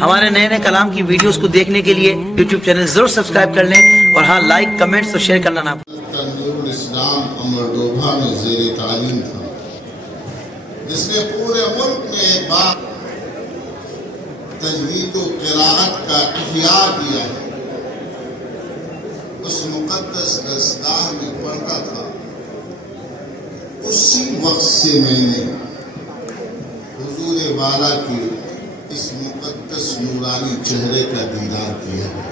ہمارے نئے نئے کلام کی ویڈیوز کو دیکھنے کے لیے یوٹیوب چینل ضرور سبسکرائب کر لیں، اور ہاں لائک، کمنٹس اور شیئر کرنا نہ بھولیں۔ تنظیم الاسلام امردوبھا میں زیر تعلیم تھا، جس نے پورے ملک میں ایک بار تجوید و قراءت کا احیاء کیا ہے۔ اس مقدس درسگاہ میں پڑھتا تھا۔ اسی وقت سے میں نے حضور والا کے اس مقدس نورانی چہرے کا دیدار کیا ہے،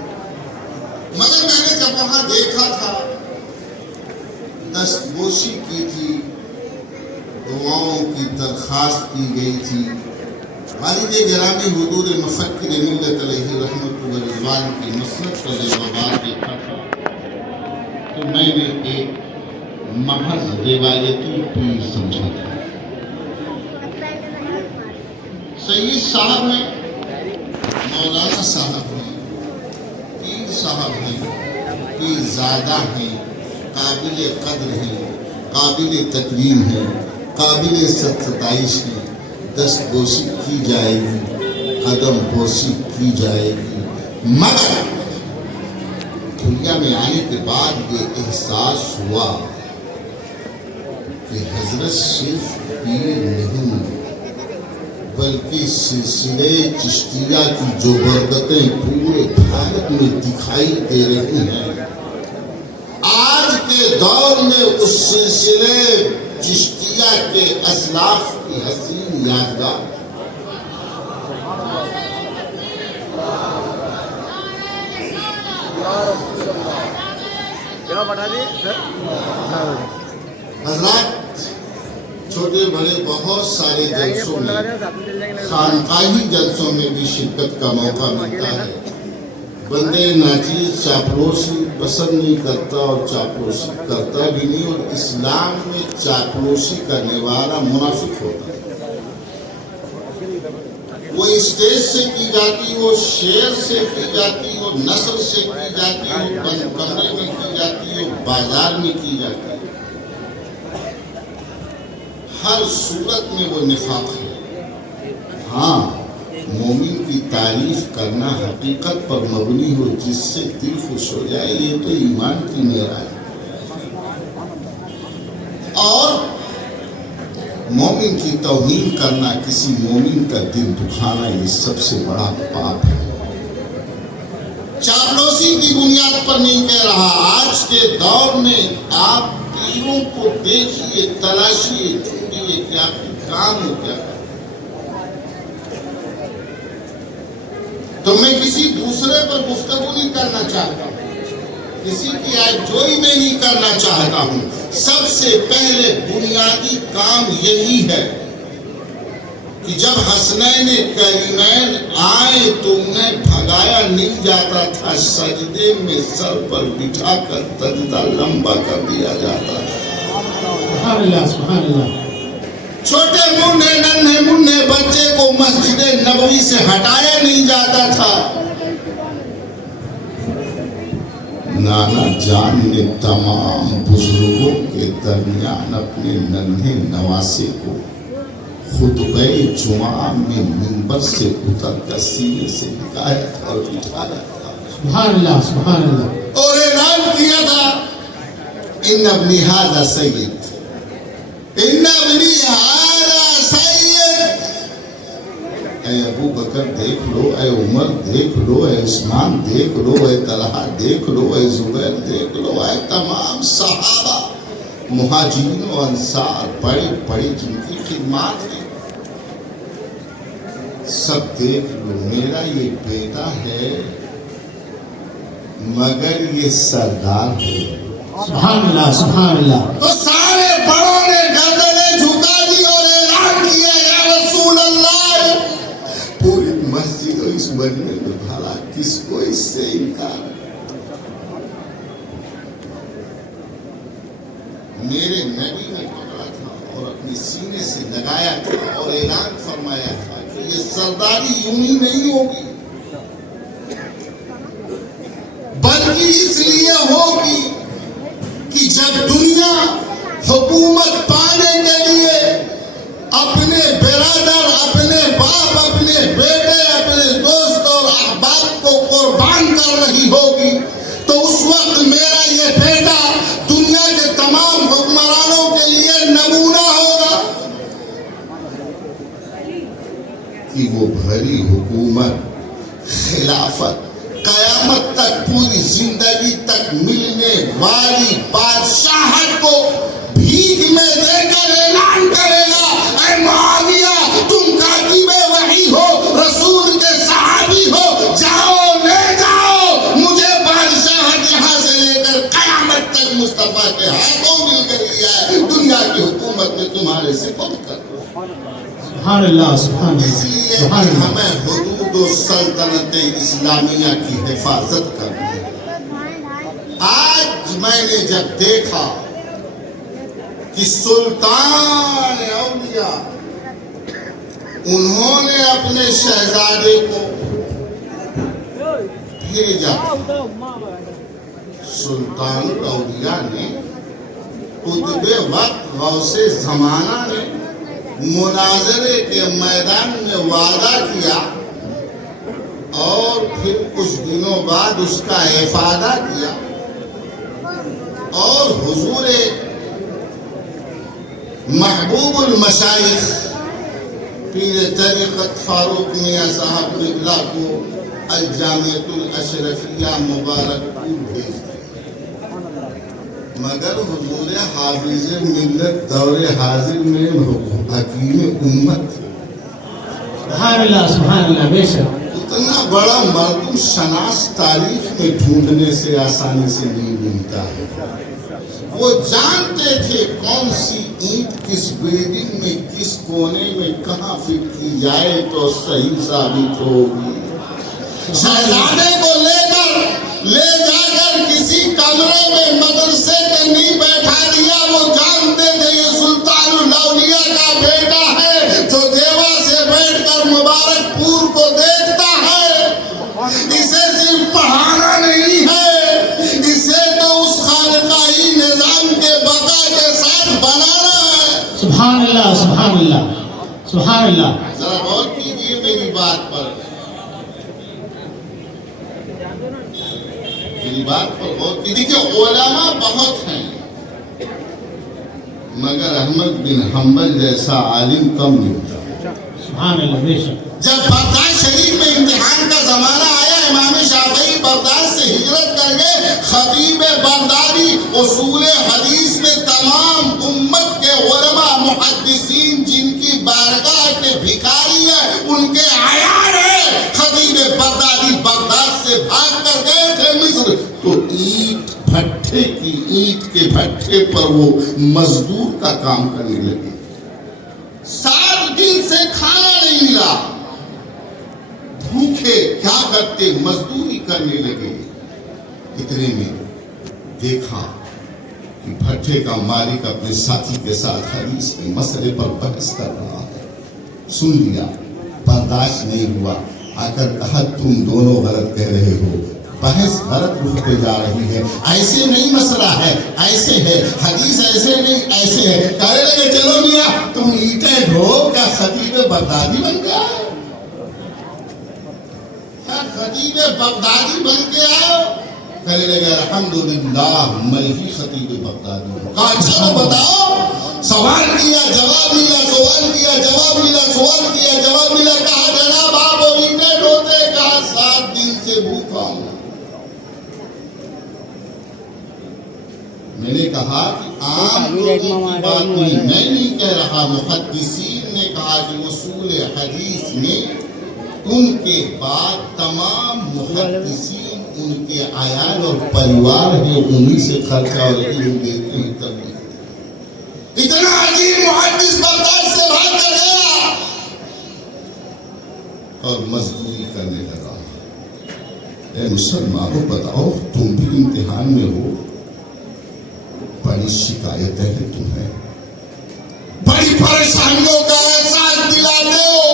مگر میں نے جب وہاں دیکھا تھا دستبوسی کی تھی، دعاؤں کی درخواست کی گئی تھی، والد گرامی حضور مفکر ملت علیہ رحمت و رضوان کی مسلک کا جب بار دیکھا تھا تو میں نے ایک محض روایتی پیر سمجھا تھا۔ سید صاحب ہیں، مولانا صاحب ہیں، پیر صاحب ہیں، پیر زادہ ہیں، قابل قدر ہیں، قابل تکریم ہیں، قابل ستائش ہیں۔ دست بوسی کی جائے گی، قدم بوسی کی جائے گی، مگر دنیا میں آنے کے بعد یہ احساس ہوا کہ حضرت صرف پیر نہیں بلکہ سلسلے چشتیہ کی جو برکتیں پورے بھارت میں دکھائی دے رہی ہیں، آج کے دور میں اس سلسلے چشتیہ کے اسلاف کی حسین یادگار حضرات چھوٹے بڑے بہت سارے جلسوں میں، خانقاہی جلسوں میں بھی شرکت کا موقع ملتا ہے۔ بندے ناچیز چاپلوسی پسند نہیں کرتا اور چاپلوسی کرتا بھی نہیں، اور اسلام میں چاپلوسی کرنے والا منافق ہوتا ہے۔ وہ اسٹیج سے کی جاتی ہو، شعر سے کی جاتی ہو، نثر سے کی جاتی ہو، بند کمرے میں کی جاتی ہو، بازار میں کی جاتی ہے، ہر صورت میں وہ نفاق ہے۔ ہاں، مومن کی تعریف کرنا حقیقت پر مبنی ہو جس سے دل خوش ہو جائے، یہ تو ایمان کی معراج ہے۔ اور مومن کی توہین کرنا، کسی مومن کا دل دکھانا، یہ سب سے بڑا پاپ ہے۔ چاپلوسی کی بنیاد پر نہیں کہہ رہا، آج کے دور میں آپ پیروں کو دیکھیے، تلاشیے، ڈھونڈیے کہ آپ کی کام ہو کیا۔ تو میں کسی دوسرے پر گفتگو نہیں کرنا چاہتا ہوں، کسی کی آجوئی میں نہیں کرنا چاہتا ہوں۔ سب سے پہلے بنیادی کام یہی ہے کہ جب حسنین کریمین آئے تو انہیں بھگایا نہیں جاتا تھا، سجدے میں سر پر بٹھا کر سجدہ لمبا کر دیا جاتا تھا۔ سبحان اللہ، سبحان اللہ۔ چھوٹے منہ ننھے منھے بچے کو مسجد نبوی سے ہٹایا نہیں جاتا تھا۔ نانا جان نے تمام بزرگوں کے درمیان اپنے ننھے نواسے کو خطبہ جمعہ میں منبر سے اتر کر سینے سے لگایا تھا اور بٹھایا تھا۔ سبحان اللہ، سبحان اللہ۔ اور اعلان کیا تھا، ان ابنی ھذا سید، ان ابنی ھذا سید۔ اے ابو بکر دیکھ لو، اے عمر دیکھ لو، اے عثمان دیکھ لو، اے طلحہ دیکھ لو، اے زبیر دیکھ لو، اے تمام صحابہ مہاجرین و انصار، بڑے بڑے جن کی خدمات ہیں، سب دیکھ لو، میرا یہ بیٹا ہے مگر یہ سردار ہے۔ سبحان اللہ، سبحان اللہ۔ تو سارے بڑوں نے گردنیں جھکا دی اور اعلان کیا، یا رسول اللہ۔ پوری مسجد اور اس مجمع میں بھلا کس کو اس سے انکار؟ میرے نبی نے پکڑا تھا اور اپنے سینے سے لگایا تھا اور اعلان فرمایا تھا کہ یہ سرداری یوں ہی نہیں ہوگی، بلکہ اس لیے ہوگی کہ جب دنیا حکومت پانے کے لیے اپنے برادر، اپنے باپ، اپنے بیٹے، اپنے دوست حکومت خلافت قیامت تک پوری زندگی تک ملنے والی بادشاہت کو بھیک میں دے کر اعلان کرے گا، اے معاویہ تم کاتب وحی ہو، رسول کے صحابی ہو، جاؤ لے جاؤ مجھے بادشاہت یہاں سے لے کر قیامت تک مصطفیٰ کے ہاتھوں مل گئی ہے، دنیا کی حکومت میں تمہارے سپرد کر دو۔ سبحان اللہ سبحان اس اللہ لیے سبحان اللہ ہمیں حدود و سلطنت اسلامیہ کی حفاظت کرنی ہے۔ آج میں نے جب دیکھا کہ سلطان اولیاء انہوں نے اپنے شہزادے کو بھیجا، سلطان اولیاء نے قطب وقت غوث زمانہ نے مناظرے کے میدان میں وعدہ کیا اور پھر کچھ دنوں بعد اس کا افادہ کیا، اور حضور محبوب المشائخ پیر طریقت فاروق میاں صاحب قبلہ کو الجامعۃ الاشرفیہ مبارک پور بھیج دیا، مگر حضور حافظ ملت دور حاضر میں حکیم امت سبحان اللہ بے شک اتنا بڑا مردم شناس تاریخ میں ڈھونڈنے سے آسانی سے نہیں ملتا ہے۔ وہ جانتے تھے کون سی اینٹ کس بلڈنگ میں کس کونے میں کہاں فٹ کی جائے تو صحیح ثابت ہوگی۔ شہزادے کو لے جا کر کسی کمرے میں مدرسے کے نہیں بیٹھا دیا، وہ جانتے تھے یہ سلطان الاولیاء کا بیٹا ہے جو دیوا سے بیٹھ کر مبارک پور کو دیکھتا ہے، اسے صرف پڑھانا نہیں ہے، اسے تو اس خانقاہی نظام کے بقا کے ساتھ بنانا ہے۔ سبحان اللہ سبحان اللہ سبحان اللہ ذرا غور کیجیے میری بات پر غور کی۔ دیکھیے علماء بہت ہیں مگر احمد بن حنبل جیسا عالم کم ملتا۔ سبحان اللہ بے شک جب بغداد شریف میں امتحان کا زمانہ آیا، امام شافعی بغداد سے ہجرت کر گئے، خطیب بغدادی اصول حدیث میں تمام امت کے علماء محدثین جن کی بارگاہ کے بھکاری ہیں ان کے عیار ہے، خطیب بغدادی بغداد سے بھاگ کر گئے تھے مصر، تو اینٹ کے بھٹے پر وہ مزدور کا کام کرنے لگے، 7 دن سے کھانا نہیں ملا، بھوکے کیا کرتے مزدوری کرنے لگے۔ اتنے میں دیکھا کہ بھٹے کا مالک اپنے ساتھی کے ساتھ حدیث کے مسئلے پر بحث کر رہا ہے، سن لیا، برداشت نہیں ہوا، آ کر کہا تم دونوں غلط کہہ رہے ہو، بحث غلط رخ پہ جا رہی ہے، ایسے نہیں مسئلہ ہے، ایسے ہے، حدیث ایسے نہیں ایسے ہے۔ کہنے لگے چلو میاں تم اینٹیں ڈھو، کیا خطیب بغدادی بن گیا؟ کیا خطیب بغدادی بن گیا؟ کہنے لگے الحمدللہ میں ہی خطیب بغدادی ہوں۔ کہا چلو بتاؤ، سوال کیا جواب ملا، سوال کیا جواب ملا، سوال کیا جواب ملا، کہا جناب آپ اور اینٹیں ڈھوتے، کہا 7 دن سے بھوکا ہوں۔ میں نے کہا کہ عام لوگوں کی بات نہیں، میں نہیں کہہ رہا، محدثین نے کہا کہ اصول حدیث میں ان کے بعد تمام محدثین ان کے عیال اور پریوار ہیں، انہی سے خرچہ اور علم دیتے ہیں۔ تب اتنا عظیم محدث بغداد سے بھاگ کر گیا اور مزدوری کرنے لگا۔ اے مسلمانوں بتاؤ تم بھی امتحان میں ہو، بڑی شکایتیں ہیں تمہیں، بڑی پریشانیوں کا احساس دلاتے ہو،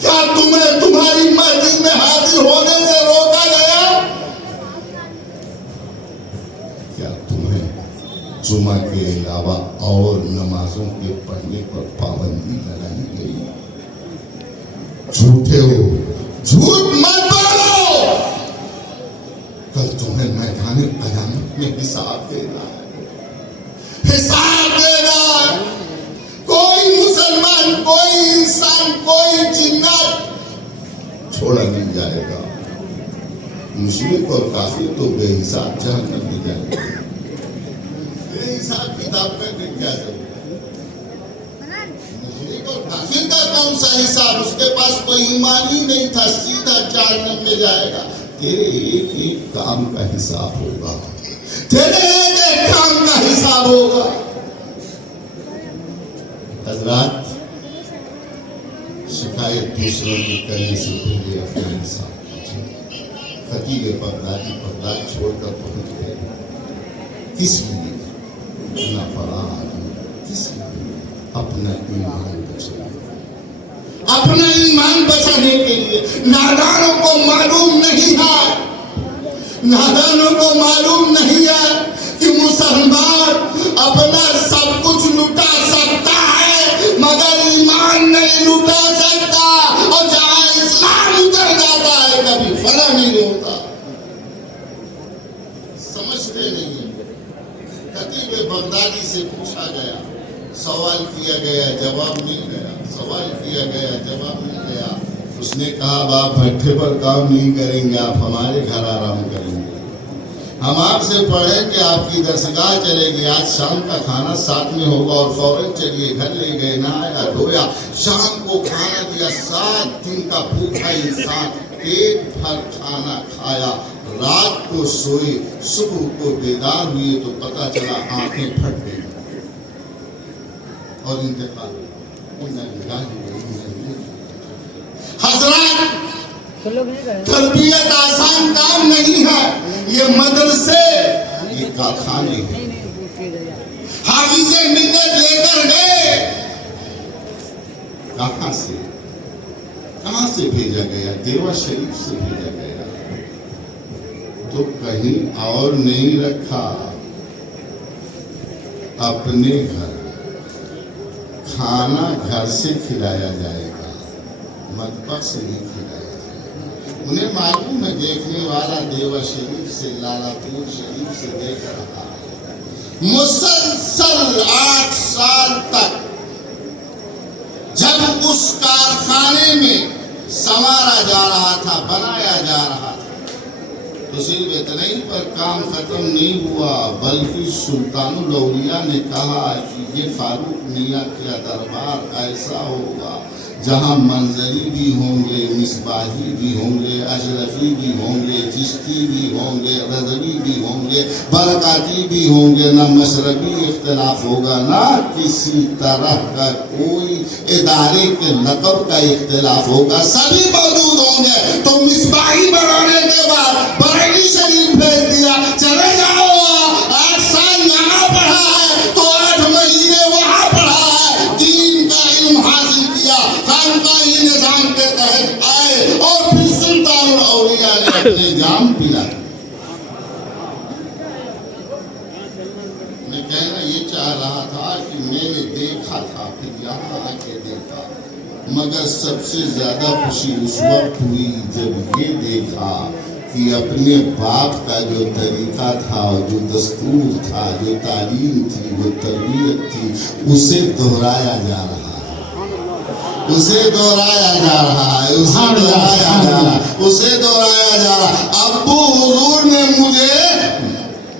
کیا تمہیں تمہاری مسجد میں حاضر ہونے سے روکا گیا؟ کیا تمہیں جمعہ کے علاوہ اور نمازوں کے پڑھنے پر پابندی لگائی گئی؟ جھوٹے ہو، جھوٹ مت بولو، کل تمہیں میدان قیامت میں حساب دینا ہے، حساب دینا۔ کوئی مسلمان، کوئی انسان، کوئی جنات چھوڑا نہیں جائے گا. مشرک اور کافر تو بے حساب جہنم میں جائیں گے. بے حساب کتاب کرنے کیا ضرورت؟ مشرک اور کافر کا کون سا حساب؟ اس کے پاس کوئی ایمان ہی نہیں تھا، سیدھا جہنم میں جائے گا. تیرے ایک ایک کام کا حساب ہوگا، تیرے ایک ایک کام کا حساب ہوگا. حضرات، شکایت دوسروں کی کرنے سے پہلے اپنا حساب کیجیے. خطیب بغدادی بغداد چھوڑ کر پہنچ گئے. کس لیے؟ نہ پڑھا آدمی. کس لیے؟ اپنا ایمان بچانے، اپنا ایمان بچانے کے لیے. نادانوں کو معلوم نہیں ہے، نادانوں کو معلوم نہیں ہے کہ مسلمان اپنا سب کچھ لٹا سکتا ہے مگر ایمان نہیں لٹا سکتا. اور جہاں اسلام اتر جاتا ہے کبھی فلاح نہیں ہوتا. سمجھتے نہیں ہیں. خطیب بغدادی سے پوچھا گیا، سوال کیا گیا، جواب مل گیا. سوال کیا گیا، جواب مل گیا. اس نے کہا اب آپ بھٹے پر کام نہیں کریں گے، آپ ہمارے گھر آرام کریں گے. ہم آپ سے پڑھیں کہ آپ کی درسگاہ چلے گی، آج شام کا کھانا ساتھ میں ہوگا. اور فوراً چلیے گھر لے گئے، نہایا دھویا، شام کو کھانا دیا. 7 دن کا بھوکا انسان پیٹ بھر کھانا کھایا، رات کو سوئے، صبح کو بیدار ہوئے تو پتہ چلا آنکھیں پھٹ گئی اور انتقال. حضرات، تربیت آسان کام نہیں ہے. یہ مدرسے، یہ کارخانے ہیں. حافظ ملت لے کر گئے، کہاں سے بھیجا گیا؟ دیوا شریف سے بھیجا گیا. تو کہیں اور نہیں رکھا، اپنے گھر. کھانا گھر سے کھلایا جائے گا، مطبخ سے نہیں کھلایا جائے گا. انہیں معلوم ہے دیکھنے والا دیوا شریف سے، لالا پور شریف سے دیکھ رہا ہے. مسلسل 8 سال تک جب اس کارخانے میں سنوارا جا رہا تھا، بنایا جا رہا تھا، تو صرف اتنا ہی پر کام ختم نہیں ہوا، بلکہ سلطان الاولیاء نے کہا کہ یہ فاروق میاں کا دربار ایسا ہوگا جہاں منظری بھی ہوں گے، مصباحی بھی ہوں گے، اشرفی بھی ہوں گے، چشتی بھی ہوں گے، رضوی بھی ہوں گے، برکاتی بھی ہوں گے. نہ مشربی اختلاف ہوگا، نہ کسی طرح کا کوئی ادارے کے لقب کا اختلاف ہوگا. سبھی موجود ہوں گے. تو مصباحی بنانے کے بعد بریلی شریف بھیج دیا، چلے جاؤ. 8 سال یہاں پڑھا ہے تو 8 مہینے وہاں پڑھا ہے. دین کا علم حاصل کیا، خانقاہی نظام کے تحت آئے اور پھر سلطان الاولیاء نے اپنے جام پلا. میں کہنا یہ چاہ رہا تھا کہ میں نے دیکھا تھا، پھر یہاں آ کے دیکھا، مگر سب سے زیادہ خوشی اس وقت ہوئی جب یہ دیکھا کہ اپنے باپ کا جو طریقہ تھا، جو دستور تھا، جو تعلیم تھی، وہ تربیت تھی، اسے دہرایا جا رہا ہے، اسے دہرایا جا رہا ہے، اسے دہرایا جا رہا ہے، اسے دہرایا جا رہا ہے. ابو حضور نے مجھے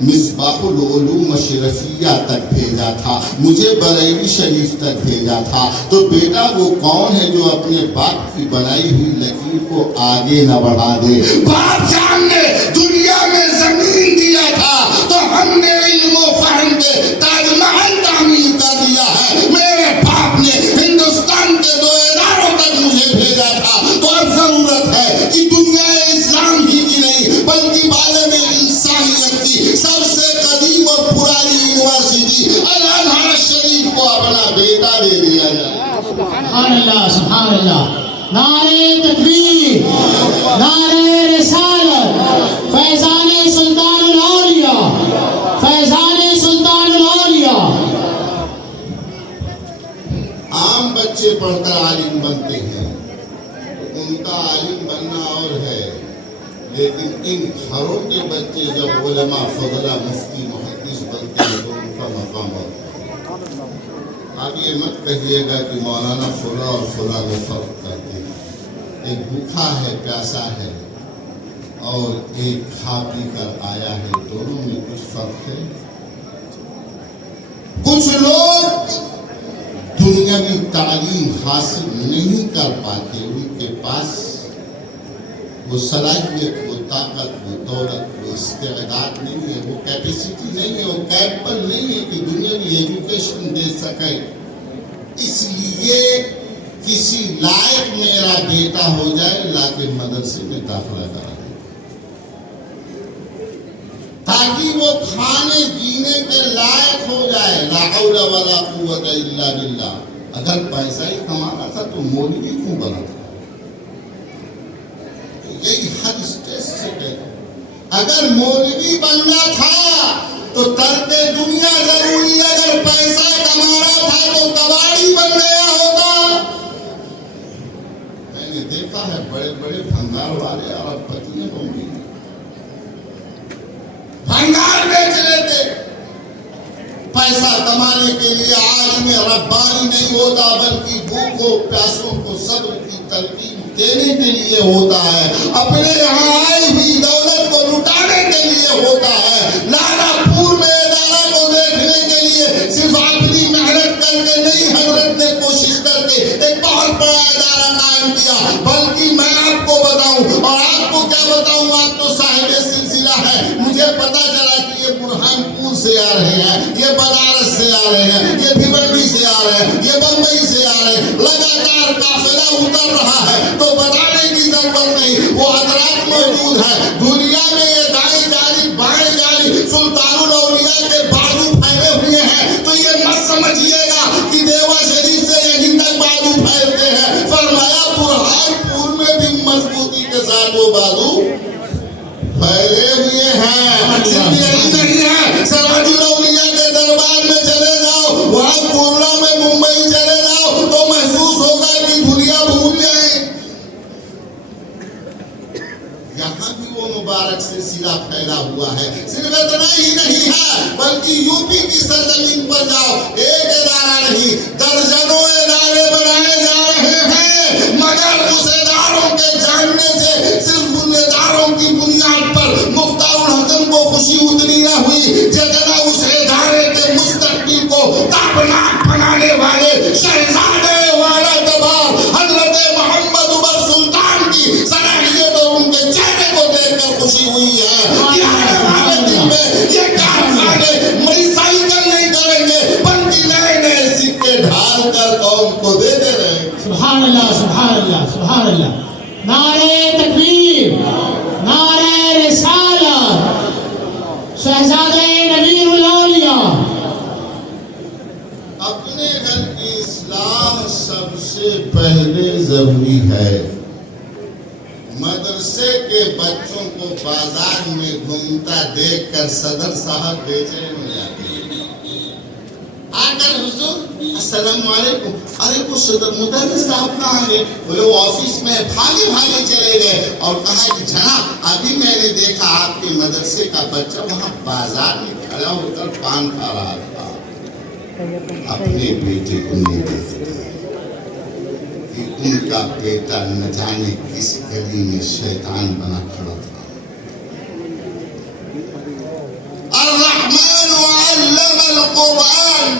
مصباح العلوم اشرفیہ تک بھیجا تھا، مجھے بریلی شریف تک بھیجا تھا. تو بیٹا وہ کون ہے جو اپنے باپ کی بنائی ہوئی لکیر کو آگے نہ بڑھا دے؟ باپ جان نے دنیا میں زمین دیا تھا تو ہم نے علم و فہم کے تاج محل تعمیر کر دیا ہے. میرے باپ نے ہندوستان کے 2 اداروں تک مجھے بھیجا تھا. تو اب ضرورت ہے کہ دنیا اسلام ہی کی نہیں بلکہ عالم انسانیت کی سب سے قدیم اور پرانی یونیورسٹی الازہر شریف کو اپنا بیٹا دے دیا جائے. سبحان اللہ، سبحان اللہ. نعرہ تکبیر، نعرہ رسالت، فیضان سلطان الاولیاء، فیضان سلطان الاولیاء. عام بچے پڑھ کر عالم بنتے ہیں، ان کا عالم بننا اور ہے، لیکن ان گھروں کے بچے جب علماء فضلہ مفتی محدث بنتے ہیں تو ان کا مقام ہوتا ہے. آپ یہ مت کہیے گا کہ مولانا فلاں اور فلاں میں فرق کرتے ہیں. ایک بھوکا ہے پیاسا ہے اور ایک کھا پی کر آیا ہے، دونوں میں کچھ فرق ہے؟ کچھ لوگ دنیاوی تعلیم حاصل نہیں کر پاتے، ان کے پاس وہ صلاحیت، وہ طاقت، وہ دولت، وہ استعداد نہیں ہے، وہ کیپیسٹی نہیں ہے، وہ کیپبل نہیں ہے کہ دنیاوی ایجوکیشن دے سکے۔ اس لیے کسی لائق میرا بیٹا ہو جائے، لا کے مدرسے میں داخلہ کرا دے تاکہ وہ کھانے پینے کے لائق ہو جائے۔ لا حول ولا قوت الا باللہ۔ اگر پیسہ ہی کمانا تھا تو مولوی کیوں بنا تھا؟ یہی حد اسٹیج سے کہتا ہوں، اگر مولوی بننا تھا تو ترک دنیا ضروری ہے، اگر پیسہ کمانا تھا تو کباڑی بن گیا ہوگا۔ میں نے دیکھا ہے بڑے بڑے بھنگار والے ارب پتی ہیں، بھنگار بیچ لیتے پیسہ کمانے کے لیے۔ آج میں ربانی نہیں ہوتا بلکہ بھوکوں پیاسوں کو صبر کی تلقین دینے کے لیے ہوتا ہے، اپنے یہاں آئی ہوئی دولت کو لٹانے کے لیے ہوتا ہے۔ لالا پور میں ادارہ کو دیکھنے کے لیے صرف اپنی محنت کر کے نہیں، حضرت نے کوشش کر کے ایک بہت بڑا ادارہ قائم کیا۔ بلکہ میں آپ کو بتاؤں، اور آپ کو کیا بتاؤں، آپ تو صاحب سلسلہ ہے، مجھے پتا چلا کہ یہ برہان پور سے آ رہے ہیں، یہ بنارس سے آ رہے ہیں، یہ بھیونڈی سے آ رہے ہیں، یہ بمبئی سے آ رہے ہیں، لگاتار قافلہ اتر رہا ہے۔ تو بتانے کی ضرورت نہیں، وہ حضرات موجود ہیں دنیا میں، یہ دائیں جانب بائیں جانب سلطان الاولیاء کے بازو پھیلے ہوئے ہیں۔ تو یہ مت سمجھیے گا کہ دیوا شریف سے یہیں تک بازو پھیلتے ہیں، فرمایا برہان پور میں بھی مضبوطی کے ساتھ وہ بازو پھیلے ہوئے ہیں۔ صرف یہی نہیں ہے، سراج الاولیاء کے دربار میں چلے جاؤ، وہاں کرلا میں ممبئی چلے جاؤ تو محسوس ہوگا کہ دنیا بھول جائے۔ یہاں بھی وہ مبارک سلسلہ پھیلا ہوا ہے۔ صرف اتنا ہی نہیں ہے بلکہ یو پی کی سرزمین پر جاؤ، ایک ادارہ نہیں درجنوں ادارے بنائے جا رہے ہیں، مگر اس اداروں کے جاننے سے صرف ان اداروں کی بنیاد پر مختار الحسن کو خوشی اتنی نہ ہوئی جتنا اس ادارے کے مستقبل کو تابناک بنانے والے شہزادے والا تبار حضرت محمد عمر سلطان کی صلاحیت اور ان کے چہرے کو دیکھ کر خوشی ہوئی ہے۔ یہ آنے والے دن میں یہ کارخانے ریسائیکل نہیں کریں گے بلکہ نئے نئے سکے ڈھال کر قوم کو دے دے رہے ہیں۔ سبحان اللہ، سبحان اللہ، سبحان اللہ۔ نعرہ تکبیر، نعرہ رسالت، شہزادہ نبی الاولیاء۔ اپنے گھر کی اصلاح سب سے پہلے ضروری ہے۔ مدرسے کے بچوں کو بازار میں گھومتا دیکھ کر صدر صاحب بے چین ہو جاتے ہیں، آ کر حضور السلام علیکم، ارے وہ صدر مدرس صاحب کہاں گئے؟ بولے وہ آفس میں بھاگے بھاگے چلے گئے، اور کہا کہ جناب ابھی میں نے دیکھا آپ کے مدرسے کا بچہ وہاں بازار میں کھڑا ہو کر پان کھا رہا تھا۔ اپنے بیٹے کو نہیں دیکھتے کہ ان کا بیٹا نہ جانے کس گلی میں شیطان بنا کھڑا تھا۔ الرحمن علم القرآن،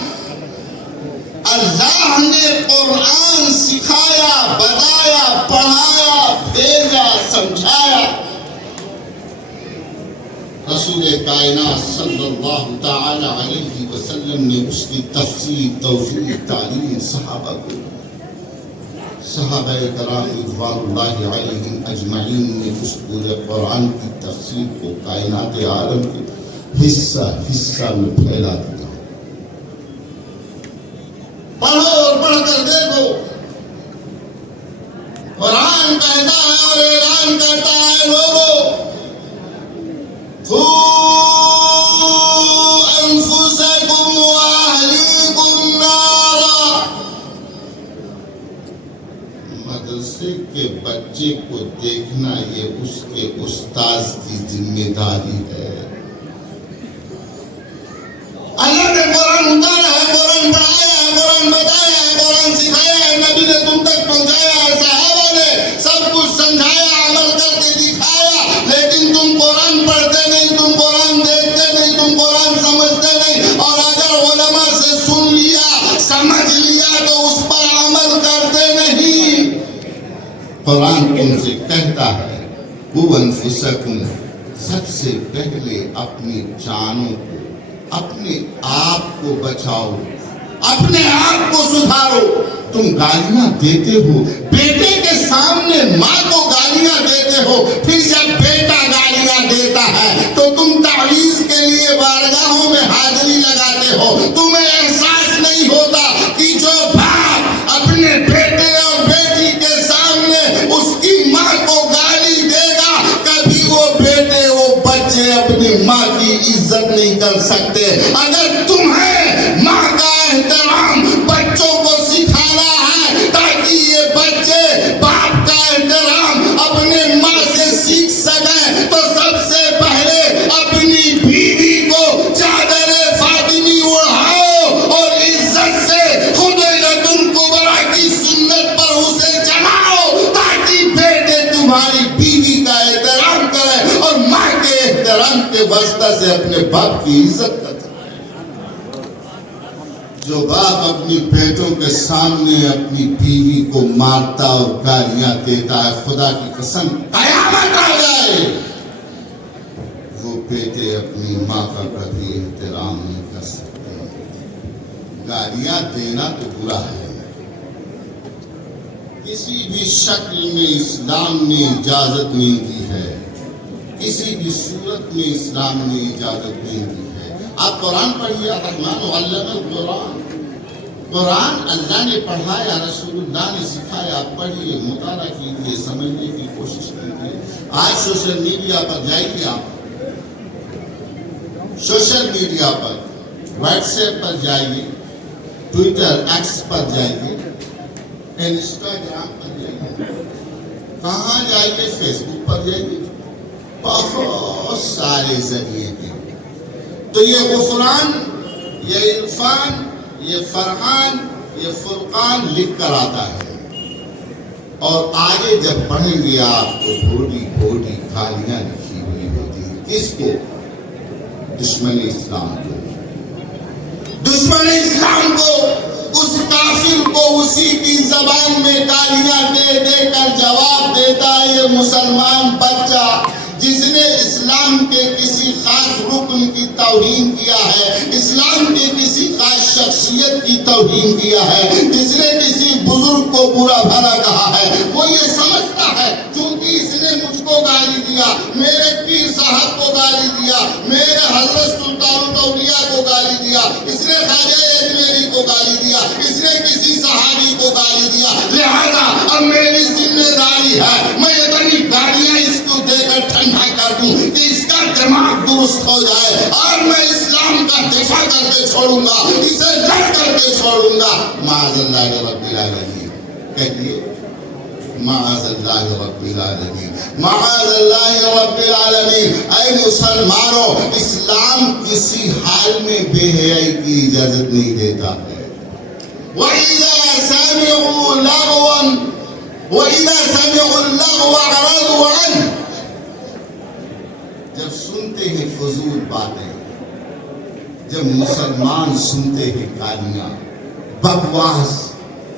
اللہ نے قرآن سکھایا، بتایا، پڑھایا، بھیجا، سمجھایا۔ رسول کائنات صلی اللہ تعالی علیہ وسلم نے اس کی تفسیر، توضیح، تعلیم صحابہ کرام رضوان اللہ علیہم اجمعین نے اس پورے قرآن کی تفسیر کو کائنات عالم کے حصہ حصہ میں پھیلا دیا۔ پڑھو اور پڑھ کر دیکھو، قرآن کہتا ہے اور اعلان کرتا ہے، لوگوں انفسکم واہلیکم نارا۔ مدرسے کے بچے کو دیکھنا یہ اس کے استاذ کی ذمہ داری ہے۔ اللہ نے قرآن اتارا ہے، قرآن پڑھایا ہے، قرآن بتایا ہے، قرآن سکھایا ہے، نبی نے تم تک پہنچایا ہے، صحابہ نے سب کچھ کے دکھایا، لیکن تم قرآن پڑھتے نہیں، تم قرآن دیکھتے نہیں، تم قرآن سمجھتے نہیں، اور اگر علماء سے سن لیا سمجھ لیا تو اس پر عمل کرتے نہیں۔ قرآن تم سے کہتا ہے قُوْ أَنفُسَكُمْ، سب سے پہلے اپنی جانوں کو، اپنے آپ کو بچاؤ، اپنے آپ کو سدھارو۔ تم گالیاں دیتے ہو، بیٹے کے سامنے ماں کو گالیاں دیتے ہو، پھر جب بیٹا گالیاں دیتا ہے تو تم تعویذ کے لیے بارگاہوں میں حاضری لگاتے ہو۔ تمہیں احساس نہیں ہوتا کہ جو باپ اپنے بیٹے اور بیٹی کے سامنے اس کی ماں کو گالی دے گا، کبھی وہ بیٹے وہ بچے اپنی ماں کی عزت نہیں کر سکتے۔ اگر تمہیں ماں کا احترام بچوں کو سکھانا ہے تاکہ یہ بچے باپ کا احترام اپنے ماں سے سیکھ سکیں، تو سب سے پہلے اپنی بیوی کو چادر فاطمی اڑھاؤ اور عزت سے خدیجۃ الکبریٰ کی سنت پر اسے چڑھاؤ، تاکہ بیٹے تمہاری بیوی کا احترام کریں اور ماں کے احترام کے واسطے سے اپنے باپ کی عزت کریں۔ جو باپ اپنی بیٹوں کے سامنے اپنی بیوی کو مارتا اور گالیاں دیتا ہے، خدا کی قسم قیامت آ جائے وہ بیٹے اپنی ماں کا کبھی احترام نہیں کر سکتے۔ گالیاں دینا تو برا ہے، کسی بھی شکل میں اسلام نے اجازت نہیں دی ہے، کسی بھی صورت میں اسلام نے اجازت نہیں دی ہے۔ آپ قرآن پڑھیے، الرحمن علم القرآن، قرآن اللہ نے پڑھایا، رسول اللہ نے سکھایا۔ آپ پڑھیے، مطالعہ کیجیے، سمجھنے کی کوشش کیجیے۔ آج سوشل میڈیا پر جائیے، آپ سوشل میڈیا پر واٹس ایپ پر جائیے، ٹویٹر ایکس پر جائیے، انسٹاگرام پر جائیے، کہاں جائیے، فیس بک پر جائیے، بہت سارے ذریعے ہیں۔ تو یہ غفران، یہ عرفان، یہ فرحان، یہ فرقان لکھ کر آتا ہے، اور آگے جب پڑھیں گے آپ کو بھولی بھولی گالیاں لکھی ہوئی ہوتی ہیں۔ کس کو؟ دشمن اسلام کو، دشمن اسلام کو، اس کافر کو اسی کی زبان میں گالیاں دے دے کر جواب دیتا ہے یہ مسلمان بچہ جس نے اسلام کے کسی خاص رکن کی توہین کیا ہے، اسلام کے کسی خاص شخصیت کی توہین کیا ہے، جس نے کسی بزرگ کو برا بھلا کہا ہے، وہ یہ سمجھتا ہے چونکہ اس نے مجھ کو گالی دیا، میرے پیر صاحب کو گالی دیا، میرے حضرت سلطان الاولیاء کو گالی دیا، اس نے خواجہ اجمیری کو گالی دیا، اس نے کسی صحابی کو گالی دیا، لہذا اب میری ذمہ داری ہے میں اتنی گالیاں اس کو دے کر ٹھنڈا کر دوں کہ اس کا دماغ درست ہو جائے، اور میں اسلام کا دفاع کر کے چھوڑوں گا، اسے لڑ کر کے چھوڑوں گا۔ معاذ اللہ رب العالمین، کہیے معاذ اللہ رب العالمین، معاذ اللہ رب العالمین۔ اے مسلمانوں، اسلام کسی حال میں بے حیائی کی اجازت نہیں دیتا ہے۔ وَإِذَا سَمِعُوا اللَّغْوَ أَعْرَضُوا عَنْهُ، جب سنتے ہیں فضول باتیں، جب مسلمان سنتے ہیں گالیاں، بکواس،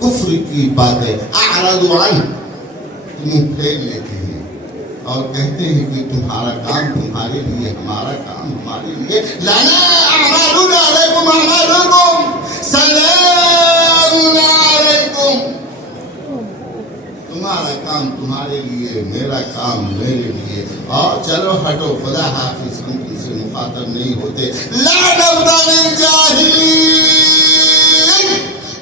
کفر کی باتیں، اعرضوا عنہ، منہ پھیر لیتے ہیں اور کہتے ہیں کہ تمہارا کام تمہارے لیے، ہمارا کام ہمارے لیے، لنا اعمالنا علیکم اعمالکم سلام علیکم، تمہارا کام تمہارے لیے، میرا کام میرے لیے، اور چلو ہٹو، خدا حافظ، ہم تم سے مخاطب نہیں ہوتے۔ لا نبتغي الجاہلین،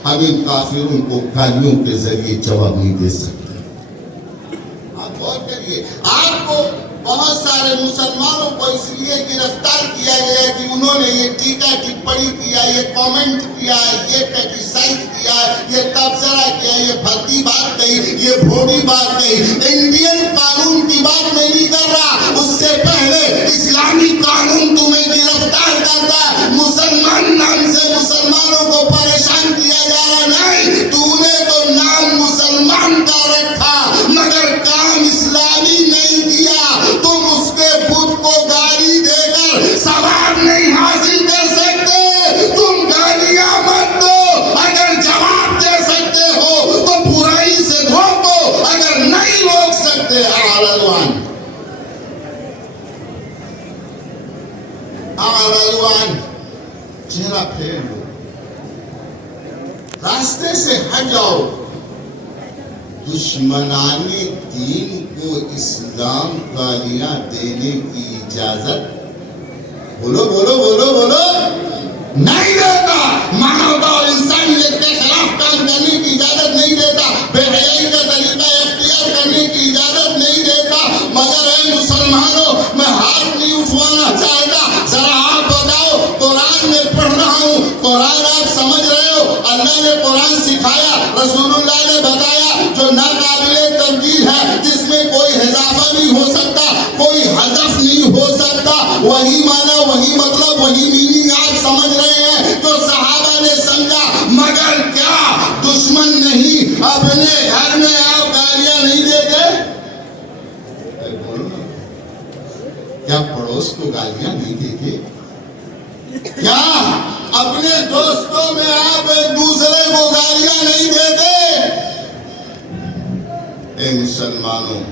ہم ان کافروں کو گالیوں کے ذریعے جواب نہیں دے سکتے۔ آپ غور کریے، آپ کو بہت سارے مسلمانوں کو اس لیے گرفتار کیا گیا کہ انہوں نے یہ ٹیکا ٹپڑی کیا، یہ کامنٹ کیا، یہ کرٹیسائز کیا، یہ تبصرہ کیا، یہ بھدی بات کہی، یہ بھوڑی بات کہی۔ انڈین قانون کی بات میں نہیں کر رہا، اس سے پہلے اسلامی قانون تمہیں گرفتار کرتا ہے، مسلمان نام سے مسلمانوں کو پریشان کیا جا رہا نہیں، تو نے تو نام مسلمان کا رکھا مگر کام اسلامی نہیں کیا۔ چہرہ پھیر لو, راستے سے ہٹ جاؤ. دشمنان دین کو اسلام گالیاں دینے کی اجازت بولو بولو بولو بولو نہیں دیتا. مانوتا اور انسانیت کے خلاف کام کرنے کی اجازت نہیں دیتا. بے حیائی کا طریقہ اختیار کرنے کی اجازت نہیں دیتا. مگر اے مسلمانوں, میں ہاتھ نہیں اٹھوانا چاہتا. ذرا آپ بتاؤ, قرآن میں پڑھ رہا ہوں, قرآن آپ سمجھ رہے ہو. اللہ نے قرآن سکھایا, رسول اللہ نے بتایا, جو ناقابل تبدیل ہے, جس میں کوئی اضافہ نہیں ہو سکتا, کوئی حذف نہیں ہو سکتا. وہی معنی, وہی مطلب, وہی میننگ آپ سمجھ رہے ہیں جو صحابہ نے سمجھا. مگر کیا دشمن نہیں اپنے گھر میں آپ گالیاں نہیں دیتے؟ بولو نا, کیا پڑوس کو گالیاں نہیں دیتے؟ کیا اپنے دوستوں میں آپ ایک دوسرے کو گالیاں نہیں دیتے؟ اے مسلمانوں,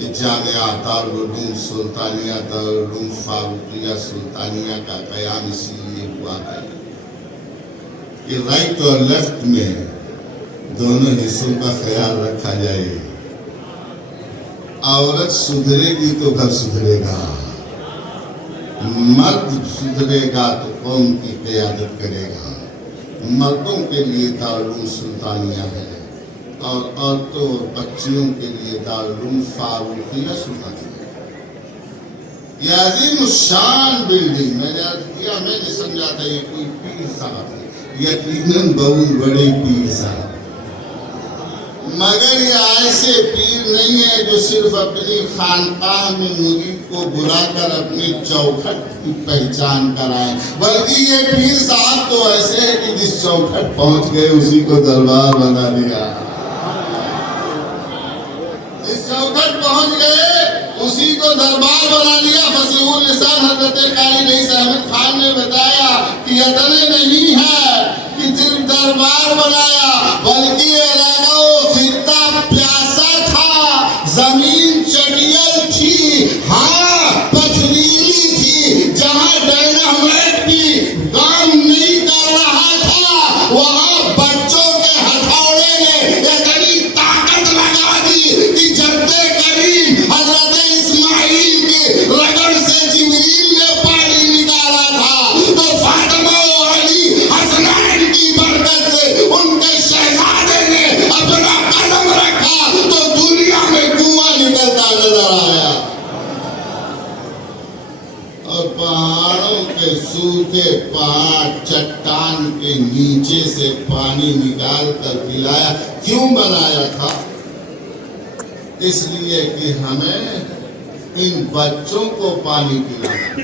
یہ جامعہ دارالعلوم سلطانیہ دارالعلوم فاروقیہ سلطانیہ کا قیام اسی لیے ہوا ہے کہ رائٹ اور لیفٹ میں دونوں حصوں کا خیال رکھا جائے. عورت سدھرے گی تو گھر سدھرے گا, مرد سدھرے گا تو قوم کی قیادت کرے گا. مردوں کے لیے دارالعلوم سلطانیہ ہے اور عورتوں اور بچیوں کے لیے دارالعلوم فاروقیہ سلطانیہ. یہ عظیم الشان بلڈنگ میں نے عرض کیا, میں نے سمجھا تھا یہ کوئی پیر صاحب ہے, یقیناً بہت بڑے پیر صاحب, مگر یہ ایسے پیر نہیں ہے جو صرف اپنی خانقاہ میں مرید کو بلا کر اپنی چوکھٹ کی پہچان کرائیں, بلکہ یہ پیر صاحب تو ایسے ہے کہ جس چوکھٹ پہنچ گئے اسی کو دربار بنا دیا. جس چوکھٹ پہنچ گئے اسی کو دربار بنا لیا. فصیح اللسان حضرت قاری رئیس احمد خان نے بتایا کہ اتنے نہیں ہے کہ صرف دربار بنایا, بلکہ یہ علاقہ و خطہ پیاسا تھا, زمین چٹیل تھی, ہاں پتھریلی تھی. جہاں ڈائنامائٹ کی کام نہیں کر رہا تھا, وہاں بچوں کے ہتھوڑے نے اتنی طاقت لگا دی کہ جب کریم حضرت اسماعیل کی رگڑ سے جبریل نے پانی نکالا تھا, تو فاطمہ و علی حسنین کی برکت سے ان کے شہزادے نے اپنا قدم رکھا تو دنیا میں کنواں نکلتا نظر آیا. اور پہاڑوں کے سوکھے پہاڑ چٹان کے نیچے سے پانی نکال کر پلایا. کیوں بنایا تھا؟ اس لیے کہ ہمیں ان بچوں کو پانی پلانا.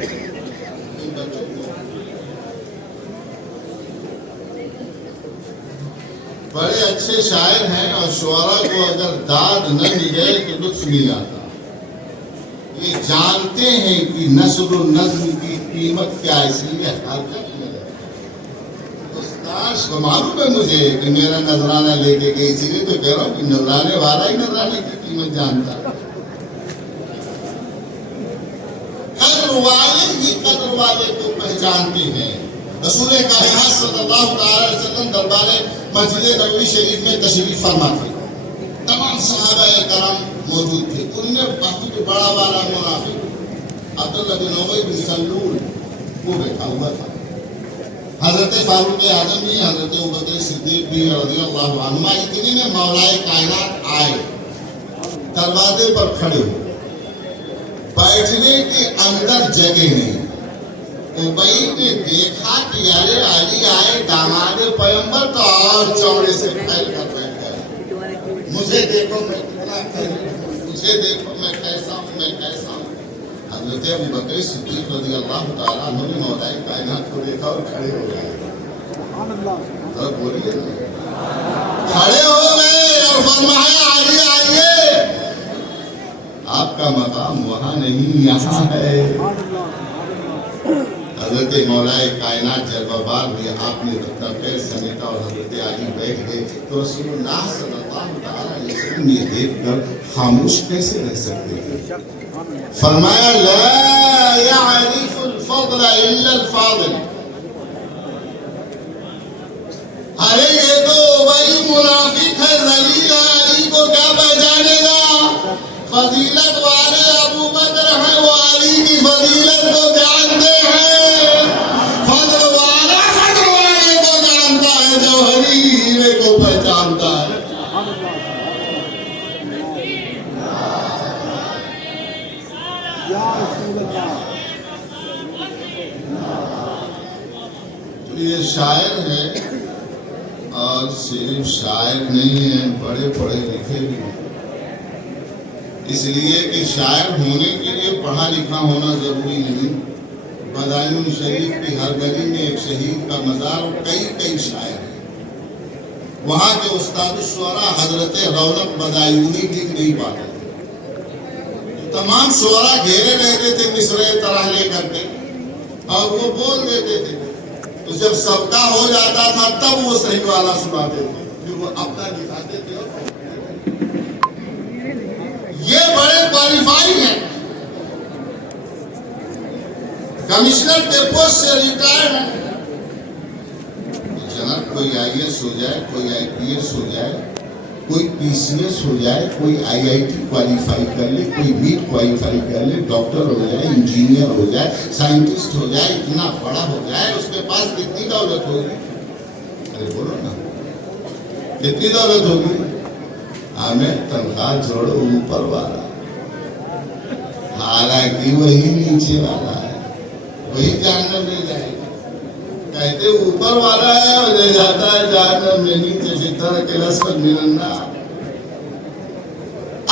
بڑے اچھے شاعر ہیں اور شعراء کو اگر داد نہ ملے تو لطف نہیں آتا. یہ جانتے ہیں کہ نثر و نظم کی قیمت کیا, اس لیے حرکت میں استاد کو معلوم ہے مجھے کہ میرا نذرانہ لے کے گئی, اسی لیے تو کہہ رہا ہوں کہ نذرانے والا ہی نذرانے کی قیمت جانتا. قدر والے ہی قدر والے کو پہچانتے ہیں. رسول کائنات صلی اللہ علیہ وسلم دربار مسجد نبوی شریف میں تشریف فرما تھے. تمام صحابہ کرام موجود تھے. ان میں بہت بڑا والا منافق عبداللہ بن ابی بن سلول وہ بیٹھا ہوا تھا. حضرت فاروق اعظم بھی, حضرت ابوبکر صدیق بھی رضی اللہ عنہما, اتنی میں مولا کائنات آئے, دروازے پر کھڑے ہو, بیٹھنے کے اندر جگہ نہیں. ابئی نے دیکھا کہ ارے علی آئے داماد پیغمبر, تو اور چوڑے سے پھیل کر بیٹھ گئے. مجھے دیکھو میں کتنا پھیل, مجھے دیکھو میں کیسا ہوں, میں کیسا ہوں. حضرت ابوبکر صدیق رضی اللہ تعالیٰ عنہ نے مولا کائنات کو دیکھا اور کھڑے ہو گئے. بولیے کھڑے ہو گئے اور فرمایا علی آئیے, آپ کا مقام وہاں نہیں یہاں ہے. حضرت مولا کائنات جلوہ بار بھی آپ نے اپنا پیر سمیٹا اور حضرت علی بیٹھ گئے. تو رسول اللہ صلی اللہ علیہ وسلم یہ دیکھ کر خاموش کیسے رہ سکتے ہیں؟ فرمایا لا يعرف الفضل الا الفاضل. ارے یہ تو وہی منافق ہے، ذلیل ہے، علی کو کیا پہچانے گا؟ فضیلت والے ابو بکر ہیں، وہ علی کی فضیلت کو جانتے ہیں، فضل والے کو جانتا ہے، جوہری ہیرے کو پہچانتا ہے۔ تو یہ شاعر ہے، اور صرف شاعر نہیں ہے، بڑے پڑھے لکھے بھی ہیں، اس لیے کہ شاعر ہونے کے لیے پڑھا لکھا ہونا ضروری نہیں۔ بدائن شریف کی ہر گلی میں ایک شہید کا مزار، کئی شاعر ہیں۔ وہاں کے استاد الشعراء حضرت رونق بدایونی لکھ نہیں پاتے تھے، تمام شعراء گھیرے رہتے تھے مصرع طرح لے کر کے، اور وہ بول دیتے تھے، تو جب سبقہ ہو جاتا تھا تب وہ صحیح والا سناتے تھے، پھر وہ اپنا دکھاتے تھے۔ یہ بڑے کوالیفائی ہیں، کمشنر ڈپو سے ریٹائر ہیں۔ جناب کوئی IAS ہو جائے، کوئی IPS ہو جائے، کوئی PCS ہو جائے، کوئی IIT کوالیفائی کر لے، کوئی NEET کوالیفائی کر لے، ڈاکٹر ہو جائے، انجینئر ہو جائے، سائنٹسٹ ہو جائے، اتنا بڑا ہو جائے، اس کے پاس کتنی دولت ہوگی؟ ارے بولو نا، کتنی دولت ہوگی؟ ہمیں تنخواہ چھوڑو اوپر والا، حالانکہ وہی نیچے والا ہے، وہی جہنم لے جائے گا۔ کہتے اوپر والا ہے اور لے جاتا ہے جہنم میں، نیچے فتر کے لسفل من النار۔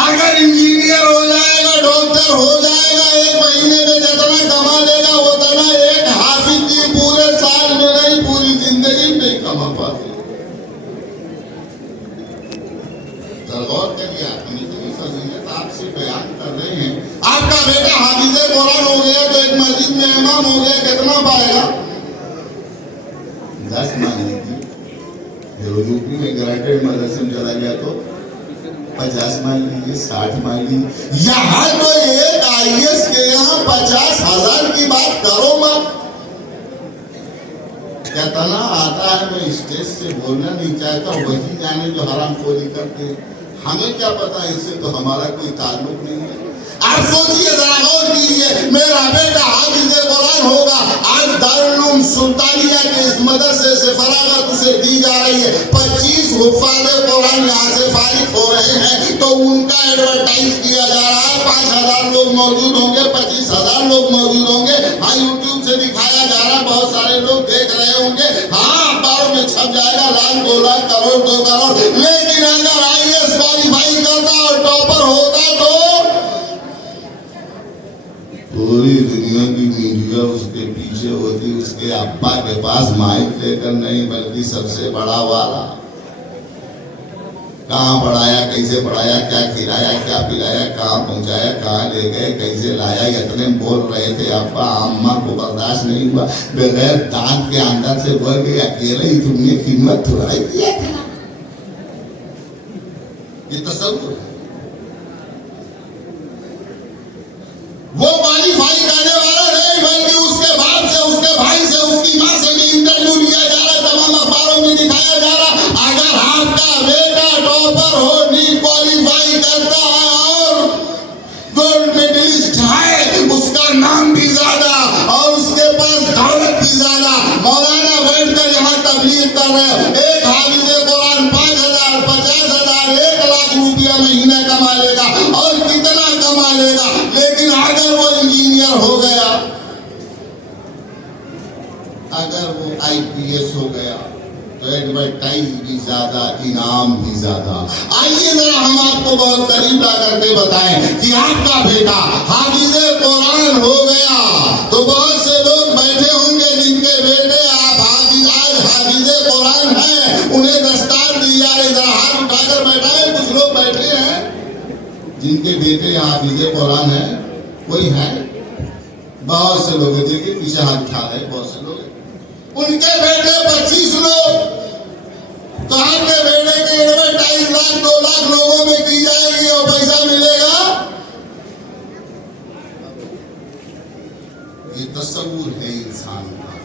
اگر انجینئر ہو جائے گا، ڈاکٹر ہو جائے گا، ایک مہینے میں جتنا کما لے گا اتنا ایک حافظ کی پورے سال میں نہیں، پوری زندگی میں کما پاتے۔ غور کریے، آپ اتنی فضیلت آپ سے بیان کر رہے ہیں، آپ کا بیٹا حافظ قرآن ہو گیا تو ایک مسجد میں امام ہو گیا، کتنا پائے گا؟ 10 مان لیجیے، یوپی میں گریجویٹ مدرسے میں چلا گیا تو 50 مان لیجیے، 60 مان لیجیے، یہاں تو ایک IAS کے یہاں 50,000 کی بات کرو مت۔ کتنا آتا ہے، میں اسٹیج سے بولنا نہیں چاہتا، وہی جانے جو حرام خوری کرتے ہیں، ہمیں کیا پتا، اس سے تو ہمارا کوئی تعلق نہیں ہے۔ آپ سوچئے، ذرا غور کیجئے، میرا بیٹا حافظ قرآن ہوگا، آج دارالعلوم سلطانیہ کے اس مدرسے سے فراغت اسے دی جا رہی ہے، 25 حفاظ قرآن یہاں سے فارغ ہو رہے ہیں، تو ان کا ایڈورٹائز کیا جا رہا ہے، 5,000 لوگ موجود ہوں گے، 25,000 لوگ موجود ہوں گے، ہاں یوٹیوب سے دکھایا جا رہا ہے، بہت سارے لوگ دیکھ رہے ہوں گے، ہاں اخباروں میں چھپ جائے گا، 1,00,000 2 لاکھ کروڑ 2 کروڑ، لیکن اگر IAS کوالیفائی کرتا اور ٹاپر ہوتا تو پوری دنیا کی میڈیا اس کے پیچھے ہوتی، اس کے ابا کے پاس مائک لے کر نہیں، بلکہ سب سے بڑا والا، کہاں پڑھایا، کیسے پڑھایا، کیا کھلایا، کیا پلایا، کہاں پہنچایا، کہاں لے گئے، کیسے لایا، اتنے بول رہے تھے، ابا اماں کو برداشت نہیں ہوا، بغیر دانت کے اندر سے بول گئے، اکیلے ہی تم نے خدمت تھوڑا کیا تھا۔ یہ تصور ہے۔ وہ کوالیفائی کرنے والا نہیں، بلکہ اس کے باپ سے، اس کے بھائی سے، اس کی ماں سے بھی انٹرویو لیا جا رہا ہے، تمام اخباروں میں دکھایا جا رہا، اگر آپ کا بیٹا ٹاپر ہو، نیٹ کوالیفائی کرتا ہے اور گولڈ میڈلسٹ ہے، اس کا نام بھی زیادہ اور اس کے پاس دولت بھی زیادہ۔ مولانا بیٹھ کر یہاں تبلیغ کر رہے ہیں، ایک حافظ قرآن 5,000 50,000 1,00,000 روپیہ مہینہ کما لے گا، اور کتنا کما لے گا، لیکن اگر وہ انجینئر ہو گیا، اگر وہ IPS ہو گیا تو ایڈورٹائز بھی زیادہ، انعام بھی زیادہ۔ آئیے ذرا ہم آپ کو بہت قریب لا کر کے بتائیں کہ آپ کا بیٹا حافظ قرآن ہو گیا تو بہت سے لوگ بیٹھے ہوں گے جن کے بیٹے آپ آج حافظ قرآن ہیں، انہیں دستار دی جا رہی، ذرا ہاتھ اٹھا کر بیٹھائیں، کچھ لوگ بیٹھے ہیں جن کے بیٹے حافظ قرآن ہیں، کوئی ہے؟ بہت سے لوگ دیکھیں پیچھے ہاتھ اٹھا رہے، بہت سے لوگ، ان کے بیٹے 25 لوگ، تو آپ کے بیٹے کے ایڈورٹائز 1,00,000 2 لاکھ لوگوں میں کی جائے گی اور پیسہ ملے گا۔ یہ تصور ہے انسان کا،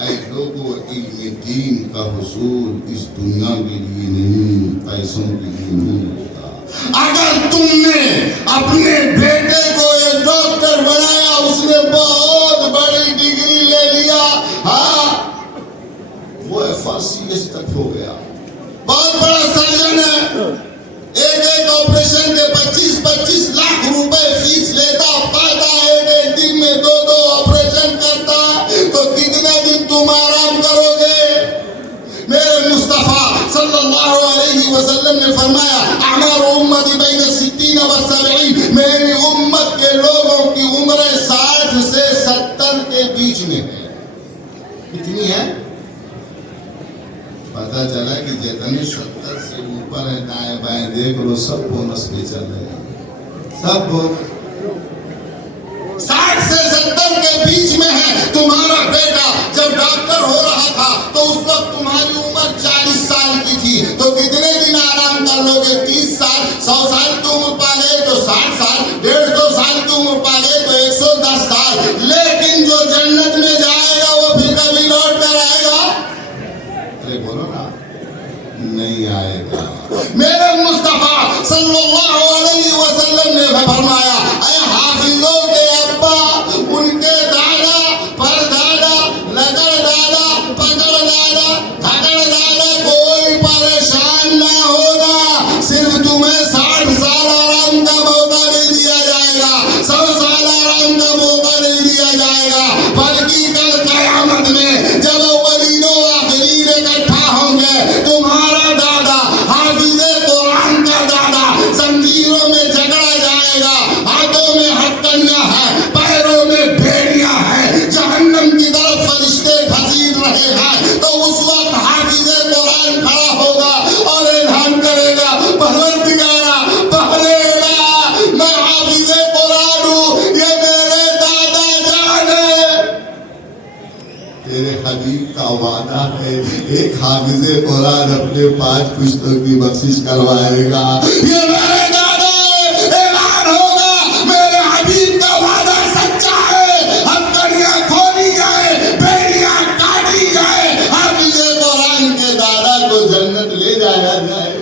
اے لوگوں علم دین کا حصول اس دنیا کے لیے نہیں، پیسوں کے لیے نہیں ہوتا۔ اگر تم نے اپنے بیٹے کو ایک ڈاکٹر بنایا، اس نے بہت بڑی ڈگری لے لیا، ہاں وہ FRCS تک ہو گیا، بہت بڑا سرجن ہے، ایک آپریشن کے 25 لاکھ روپے فیس لیتا، پاتا ایک دن میں 2 آپریشن کرتا، تو کتنے دن تم آرام کرو گے؟ میرے مصطفیٰ صلی اللہ علیہ وسلم نے فرمایا اعمار امتی بین 60 و 70، میری امت کے لوگوں کی عمریں 60 سے 70 کے بیچ میں ہے۔ کتنی ہے؟ پتا چلا کہ جتنے 70 سے اوپر ہے دائیں بائیں دیکھ لو، سب بونس پہ چل رہے ہیں، سب بونس۔ 60 سے 70 کے بیچ میں ہے۔ تمہارا بیٹا جب ڈاکٹر ہو رہا تھا تو اس وقت تمہاری عمر 40 سال کی تھی، تو کتنے دن آرام کر لو گے؟ 30 سال، 100 سال کی عمر پا گئے تو 60 سال، 150 سال کی عمر پا گئے تو 110 سال۔ لیکن جو جنت میں جائے گا وہ پھر کبھی لوٹ کر آئے گا؟ ارے بولو نا، نہیں آئے گا۔ میرے مصطفیٰ صلی اللہ علیہ وسلم نے فرمایا اے حافظوں کے ابا، ان کے دادا، پردادا، لگڑ دادا، پکڑ دادا، دھکڑ دادا، کوئی پریشان نہ ہوگا، صرف تمہیں 60 سال آرام کا موقع نہیں دیا جائے گا، 100 سال آرام کا موقع نہیں دیا جائے گا، بلکہ کل قیامت میں جب اولین و آخرین اکٹھا ہوں گے، تمہارا دادا حافظ قرآن کا دادا زنجیروں میں جکڑا جائے گا، ہاتھوں میں ہتھکڑیاں ہیں، پیروں میں بھیڑیاں ہیں، جہنم کی طرف فرشتے گھسیٹ رہے ہیں، تو اس وقت حافظ قرآن کھڑا ہوگا اور اعلان کرے گا پروردگارا، پہلےگا، میں حافظ قرآن ہوں، یہ میرے دادا جان ہے۔ تیرے حبیب کا وعدہ ہے ایک حافظ قرآن اپنے 5 پشتوں کی بخشش کروائے گا، یہ میرے دادا اعلان ہوگا، میرے حبیب کا وعدہ سچا ہے، ہتھکڑیاں کھولی جائے، بیڑیاں کاٹی جائے، حافظ قرآن کے دادا کو جنت لے جایا جائے۔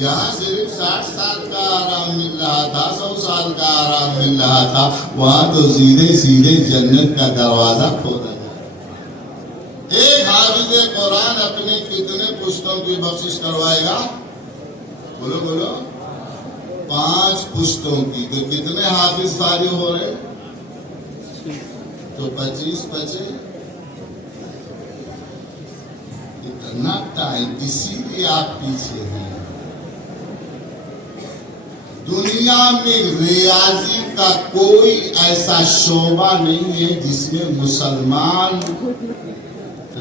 یہاں صرف 60 سال کا آرام مل رہا تھا، 100 سال کا آرام مل رہا تھا، وہاں تو سیدھے جنت کا دروازہ کھولا گیا۔ ایک حافظ قرآن اپنے کتنے پشتوں کی بخشش کروائے گا؟ بولو بولو، 5 پشتوں کی، تو کتنے حافظ فارغ ہو رہے؟ تو 25 بچے، اتنا ٹائم، اسی لیے آپ پیچھے ہیں۔ دنیا میں ریاضی کا کوئی ایسا شعبہ نہیں ہے جس میں مسلمان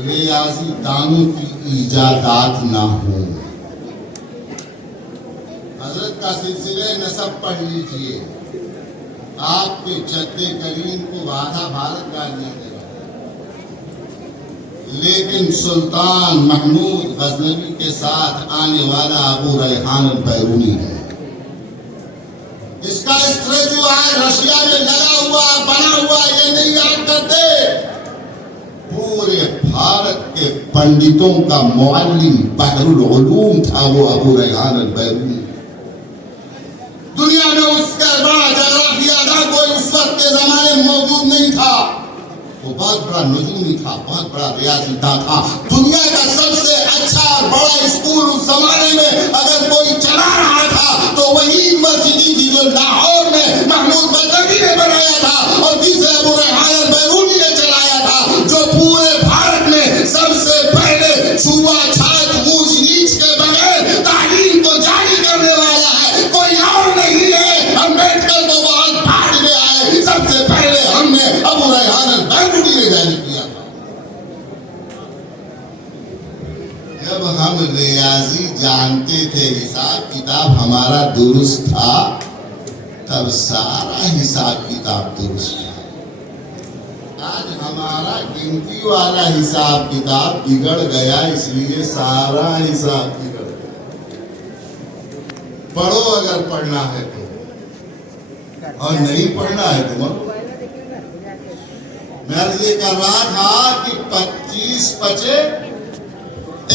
ریاضی دانوں کی ایجادات نہ ہوں۔ حضرت کا سلسلہ نسب پڑھ لیجئے، آپ کے جد کریم کو آدھا بھارت گالیاں دے رہا ہے، لیکن سلطان محمود غزنوی کے ساتھ آنے والا ابو ریحان البیرونی ہے۔ اس کا اسٹریچو آج رشیا میں لگا ہوا بنا ہوا، یہ نہیں یاد کرتے۔ پورے بھارت کے پنڈتوں کا معلم بحر العلوم تھا وہ ابو ریحان البیرونی۔ دنیا میں اس کا بڑا جغرافیہ دا کوئی اس وقت کے زمانے میں موجود نہیں تھا، وہ بہت بڑا نجومی تھا، بہت بڑا ریاضی داں تھا۔ دنیا کا سب سے اچھا اور بڑا اسکول اس زمانے میں اگر کوئی چلا رہا تھا تو وہی یونیورسٹی تھی جو لاہور میں محمود غزنوی نے بنایا تھا، اور جسے ابو ریحان البیرونی نے چلایا تھا، جو پورے بھارت میں سب سے پہلے صوبہ چھات اونچ نیچ کے بغیر تعلیم کو جاری کرنے والا ہے، کوئی اور نہیں ہے۔ امبیڈکر تو بہت بعد میں آئے، سب سے پہلے ہم نے ابو ریحان البیرونی نے جاری کیا تھا۔ جب ہم ریاضی جانتے تھے، حساب کتاب ہمارا درست تھا، تب سارا حساب کتاب درست تھا۔ آج ہمارا گنتی والا حساب کتاب بگڑ گیا، اس لیے سارا حساب بگڑ گیا۔ پڑھو اگر پڑھنا ہے تو، اور نہیں پڑھنا ہے تو غرض یہ کر رہا تھا کہ 25 پچے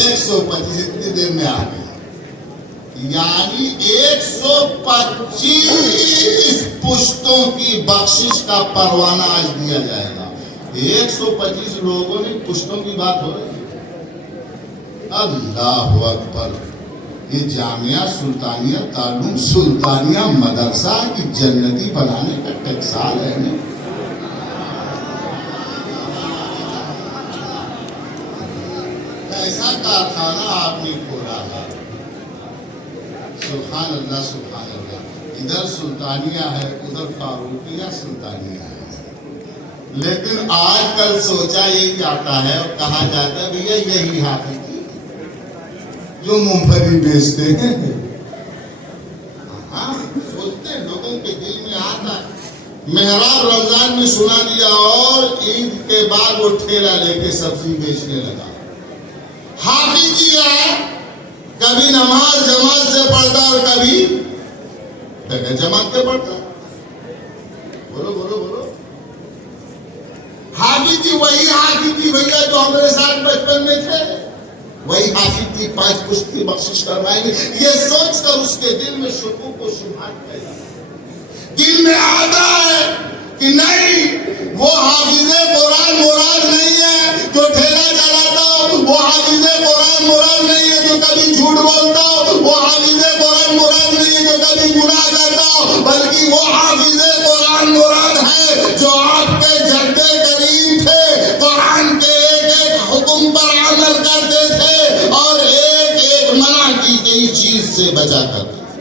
125 اتنی دیر میں آ گیا، یعنی 125 پشتوں کی بخشش کا پروانہ آج دیا جائے گا۔ 125 لوگوں نے پشتوں کی بات ہو رہی ہے۔ اللہ اکبر! یہ جامعہ سلطانیہ تعلیم سلطانیہ مدرسہ کی جنتی بنانے کا ٹکسال ہے نا۔ ایسا کارخانہ آپ نے کھولا ہے، سبحان اللہ سبحان اللہ۔ ادھر سلطانیہ ہے، ادھر فاروقیہ سلطانیہ ہے، لیکن آج کل سوچا یہ جاتا ہے اور کہا جاتا ہے بھیا یہی حافظ جو مونگ پھلی بیچتے ہیں۔ ہاں سوچتے ہیں، لوگوں کے دل میں آتا ہے۔ محراب رمضان میں سنا دیا اور عید کے بعد وہ ٹھیلا لے کے سبزی بیچنے لگا۔ حافظ جی ہے، کبھی نماز جماعت سے پڑھتا اور کبھی بغیر جماعت سے پڑھتا۔ بولو بولو بولو۔ حافظ جی وہی حافظ جی بھیا جو ہمارے ساتھ بچپن میں تھے، وہی حافظ جی 5 پشت کی بخشش کروائیں گے۔ یہ سوچ کر اس کے دل میں شکوک و شبہات پیدا، دل میں آتا ہے کہ نہیں وہ حافظ قرآن مراد نہیں ہے جو ٹھیلا چلاتا ہو، وہ حافظ قرآن مراد نہیں ہے جو کبھی جھوٹ بولتا ہو، وہ حافظ قرآن مراد نہیں ہے جو کبھی گناہ کرتا ہو، بلکہ وہ حافظ قرآن مراد ہے جو آپ کے جد کریم تھے، قرآن کے ایک ایک حکم پر عمل کرتے تھے اور ایک ایک منع کی گئی چیز سے بچا کرتے تھے۔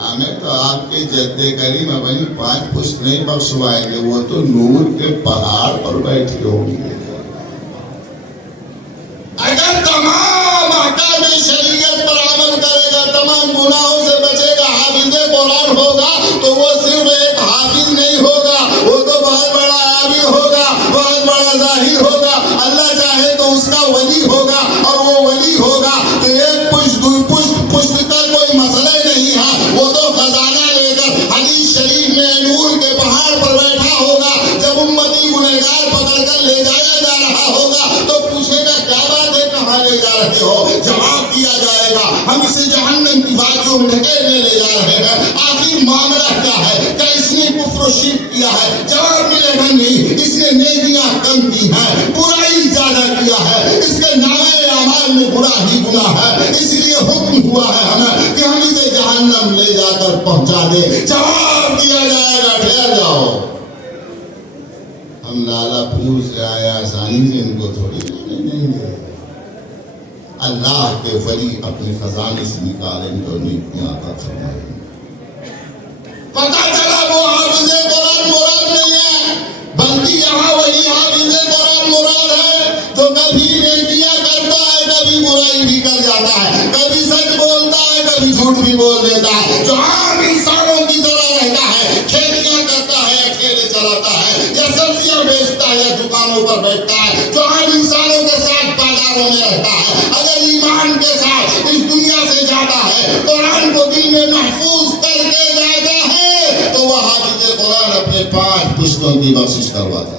ہمیں تو آپ کے جد کریم اپنی 5 پشت نہیں بخشوائیں گے، وہ تو نور کے پہاڑ پر بیٹھے ہوں گے۔ اگر تمام احکام شریعت پر عمل کرے گا، تمام گناہوں سے بچے گا، حافظ قرآن ہوگا تو وہ صرف ایک حافظ نہیں ہوگا، وہ تو بہت بڑا عابد ہوگا، بہت بڑا ظاہر ہوگا، اللہ چاہے تو اس کا ولی ہوگا، اور وہ ولی ہوگا تو ایک پشت دو پشت کا کوئی مسئلہ نہیں ہے، وہ تو خزانہ لے کر حدیث شریف میں نور کے پہاڑ پر بیٹھا ہوگا۔ جب امتی گنہگار پکڑ کر لے جایا جا رہا ہوگا تو پوچھے گا کیا بات ہے، کہاں لے جا رہے ہو؟ جواب دیا جائے گا ہم اسے جہنم کی وادیوں میں ڈھکیلنے لے جا رہے ہیں۔ آخر معاملہ کیا ہے؟ کیا اس نے کفر و شرک کیا ہے؟ جواب ملے گا نہیں، اس نے نیکیاں کم کی ہیں، برائی زیادہ کیا ہے، اس کے نامۂ اعمال میں برا ہی گناہ ہے، اس لیے حکم ہوا ہے ہمیں کہ ہم اسے جہنم لے جا کر پہنچا دے۔ جواب دیا جائے گا ٹھہر جاؤ، ہم لالا پور سے آئے، آسانی سے ان کو تھوڑی نہیں دیں گے۔ اللہ کے ولی اپنے خزانے سے نکالیں تو نیکیاں عطا فرمائیں۔ پتہ چلا وہ حافظ قرآن مراد نہیں ہے، بلکہ یہاں وہی حافظ قرآن مراد ہے جو کبھی نیکیاں کرتا ہے، کبھی برائی بھی کر جاتا ہے، کبھی سچ بولتا ہے، کبھی جھوٹ بھی بول دیتا ہے، جو عام انسانوں کی طرح رہتا ہے، کھیتیاں کرتا ہے، ٹھیلے چلاتا ہے، یا سبزیاں بیچتا ہے، یا دکانوں پر بیٹھتا ہے، جو عام انسانوں کے ساتھ بازاروں میں رہتا ہے۔ اگر ایمان کے ساتھ اس دنیا سے جاتا ہے، قرآن کو دل میں محفوظ کر کے جاتا ہے، تو وہ حافظ قرآن اپنے 5 پشتوں کی بخشش کرواتا ہے۔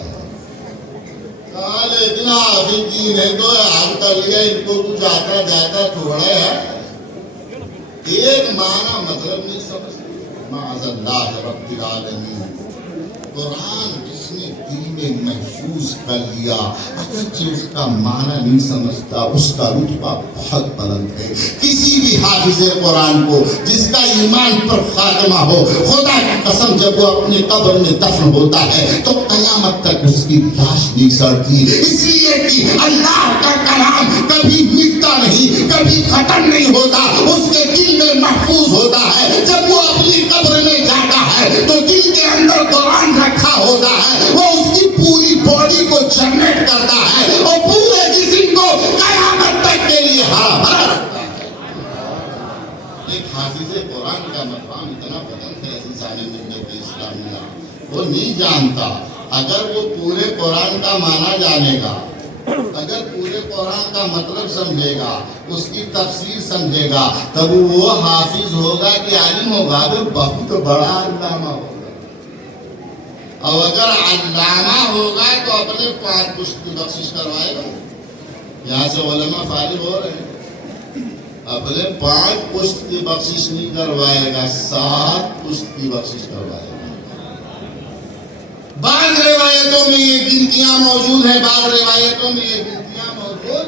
لیکن حافظ جی نے تو حل کر لیا، ان کو کچھ آتا جاتا تھوڑا ہے، ایک معنی مطلب نہیں سمجھتے۔ معاذ اللہ رب العالمین، قرآن جس نے دل میں محفوظ کر لیا، اگرچہ اس کا معنی نہیں سمجھتا، اس کا رتبہ بہت بلند ہے۔ کسی بھی حافظ قرآن کو جس کا ایمان پر خاتمہ ہو، خدا کی قسم جب وہ اپنے قبر میں دفن ہوتا ہے تو قیامت تک اس کی لاش نہیں سڑتی، اس لیے کہ اللہ کا کلام کبھی مٹتا نہیں، کبھی ختم نہیں ہوتا، اس کے دل میں محفوظ ہوتا ہے۔ جب وہ اپنی قبر میں جاتا ہے تو دل کے اندر قرآن رکھا ہوتا ہے، وہ اس کی پوری باڈی کو جنریٹ کرتا ہے اور پورے جسم کو قیامت تک کے لیے ہرا بھرا رکھتا ہے۔ ایک حافظ قرآن کا مقام اتنا بلند ہے انسانی ملت اسلامیہ، وہ نہیں جانتا۔ اگر وہ پورے قرآن کا معنی جانے گا، اگر پورے قرآن کا مطلب سمجھے گا، اس کی تفسیر سمجھے گا، تب وہ حافظ ہوگا کہ عالم ہوگا، وہ بہت بڑا علامہ ہوگا۔ اور اگر علامہ ہوگا تو اپنے 5 پشت کی بخشش کروائے گا. یہاں سے علماء فارغ ہو رہے ہیں، اپنے 5 پشت کی بخشش نہیں کروائے گا، 7 پشت کی بخشش کروائے گا. بعض روایتوں میں یہ گنتیاں موجود ہیں، بعض روایتوں میں یہ گنتیاں موجود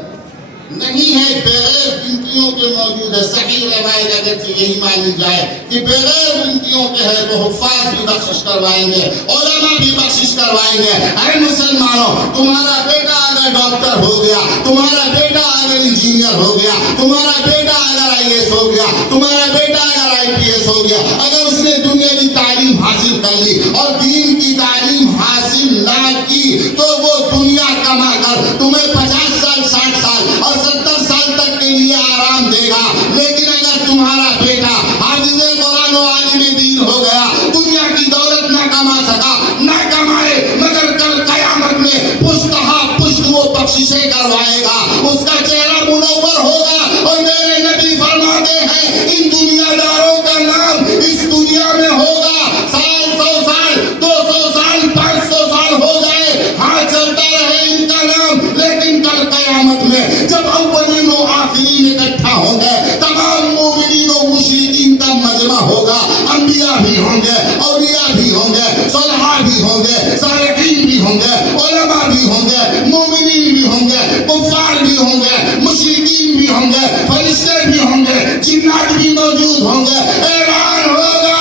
نہیں ہے، بغیر گنتیوں کے موجود ہے. صحیح روایت اگر یہی مانی جائے کہ بغیر گنتیوں کے ہے تو حفاظ بھی بخشش کروائیں گے، علماء بھی بخشش کروائیں گے. اے مسلمانوں، تمہارا بیٹا اگر ڈاکٹر ہو گیا، تمہارا بیٹا اگر انجینئر ہو گیا، تمہارا بیٹا اگر IAS ہو گیا، تمہارا بیٹا اگر IPS ہو گیا، اگر اس نے دنیاوی تعلیم حاصل کر لی اور دین کی تعلیم حاصل نہ کی تو وہ دنیا کما کر تمہیں 50 سال 60 سال اور 70 سال تک کے لیے آرام دے گا. لیکن اگر تمہارا بیٹا حافظ قرآن و عالم دین ہو گیا، دنیا کی دولت نہ کما سکا، نہ کمائے، مگر کل قیامت میں پشت ہا پشت وہ بخششیں کروائے گا، اس کا چہرہ منور ہوگا. اور میرے نبی فرماتے ہیں ان دنیا داروں کا نام اس دنیا میں ہوگا، 100 سال 200 سال 500 سال ہو جائے، ہاں چلتا رہے ان کا نام، لیکن کل قیامت میں جب اولین و آخرین اکٹھا ہوں گے، تمام مومنین و مشرکین کا مجمع ہوگا، انبیاء بھی ہوں گے، اولیاء بھی ہوں گے، صالحاء بھی ہوں گے، صالحین بھی ہوں گے، علماء بھی ہوں گے، مومنین بھی ہوں گے، کفار بھی ہوں گے، مشرکین بھی ہوں گے، فرشتے بھی ہوں گے، جنات بھی موجود ہوں گے. اعلان ہوگا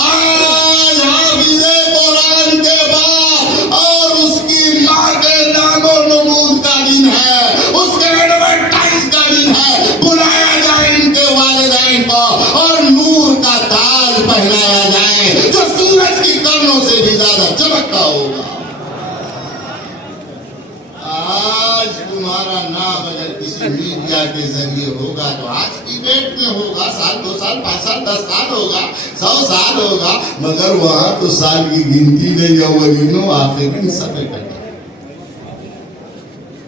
آج حافظ قرآن کے بعد اور اس کی ماں کے نام و نمود کا دن ہے، اس کے ایڈورٹائز کا دن ہے. بلایا جائے ان کے والدین کو اور نور کا تاج پہنایا جائے جو سورج کی کرنوں سے بھی زیادہ چمکتا ہوگا. آج تمہارا نام اگر کسی میڈیا کے ذریعے ہوگا تو آج کی ڈیٹ میں ہوگا، 1 2 سال 5 سال 10 سال ہوگا، 100 سال ہوگا، مگر وہاں تو سال کی گنتی نہیں، اولین و آخرین سب اکٹھے.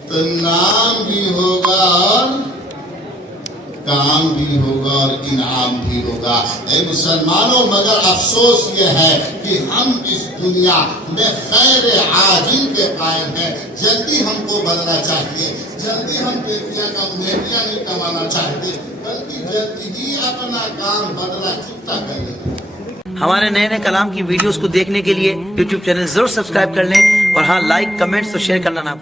تو نام بھی ہوگا اور کام بھی ہوگا اور انعام بھی ہوگا. اے مسلمانوں، مگر افسوس یہ ہے کہ ہم اس دنیا میں خیر عاجل کے قائم ہیں. جلدی ہم کو بدلنا چاہیے، جلدی ہم نیکیاں نہیں کمانا چاہتے، بلکہ جلدی ہی اپنا کام بدلا چکتا کریں. ہمارے نئے نئے کلام کی ویڈیوز کو دیکھنے کے لیے YouTube چینل ضرور سبسکرائب کر لیں، اور ہاں لائک کمنٹس اور شیئر کرنا نہ